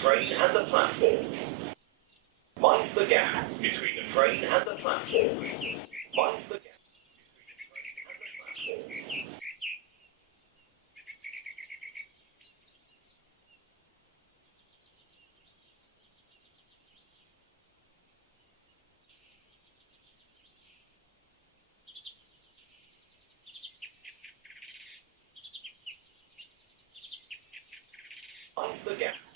train and the platform. Mind the gap between the train and the platform. Mind the gap between the train and the platform. Mind the gap.